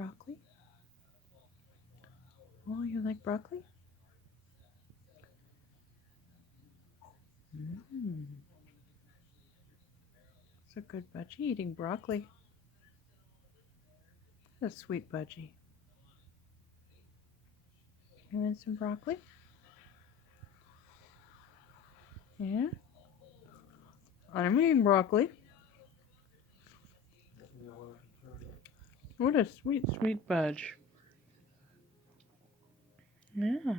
broccoli? Oh, you like broccoli? Mmm. It's a good budgie eating broccoli. That's a sweet budgie. You want some broccoli? Yeah? I'm eating broccoli. What a sweet, sweet budge. Yeah.